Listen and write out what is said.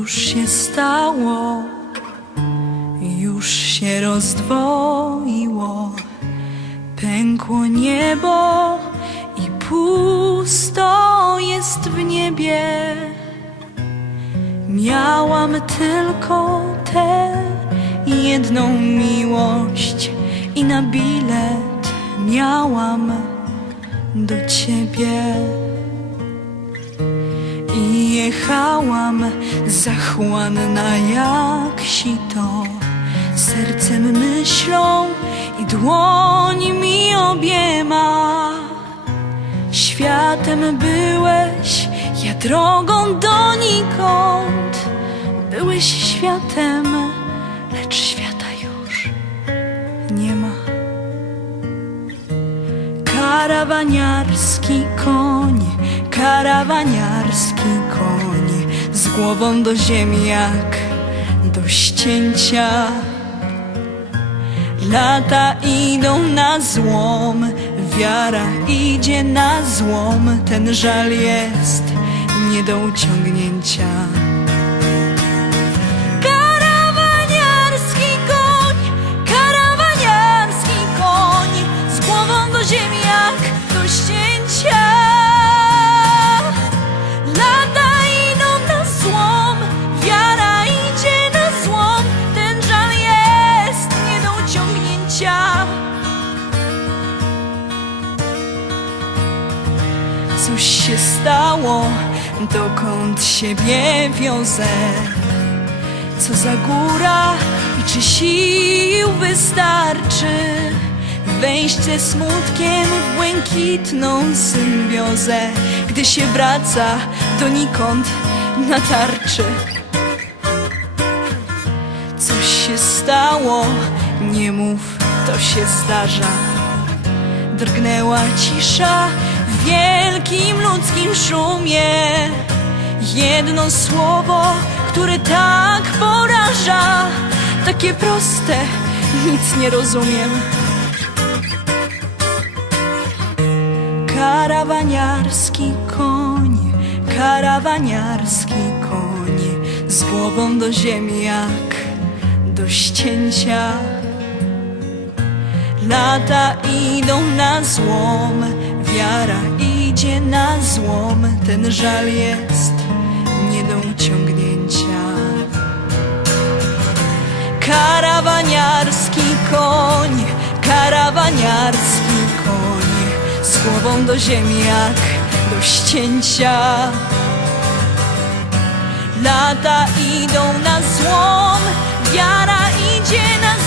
już się stało, już się rozdwoiło, pękło niebo i pusto jest w niebie. Miałam tylko tę jedną miłość i na bilet miałam do ciebie. I jechałam zachłanna jak sito, sercem myślą i dłońmi obiema. Światem byłeś, ja drogą donikąd. Byłeś światem, lecz świata już nie ma. Karawaniarski koń, karawaniarski koń, głową do ziemi jak do ścięcia. Lata idą na złom, wiara idzie na złom, ten żal jest nie do uciągnięcia. Coś się stało, dokąd siebie wiozę? Co za góra i czy sił wystarczy Wejść ze smutkiem w błękitną symbiozę Gdy się wraca donikąd na tarczy Coś się stało, nie mów, to się zdarza Drgnęła cisza w wielkim ludzkim szumie Jedno słowo, które tak poraża. Takie proste, nic nie rozumiem. Karawaniarski koń, karawaniarski koń Z głową do ziemi jak do ścięcia. Lata idą na złom, wiara idzie na złom, ten żal jest nie do uciągnięcia. Karawaniarski koń, karawaniarski koń, z głową do ziemi jak do ścięcia. Lata idą na złom, wiara idzie na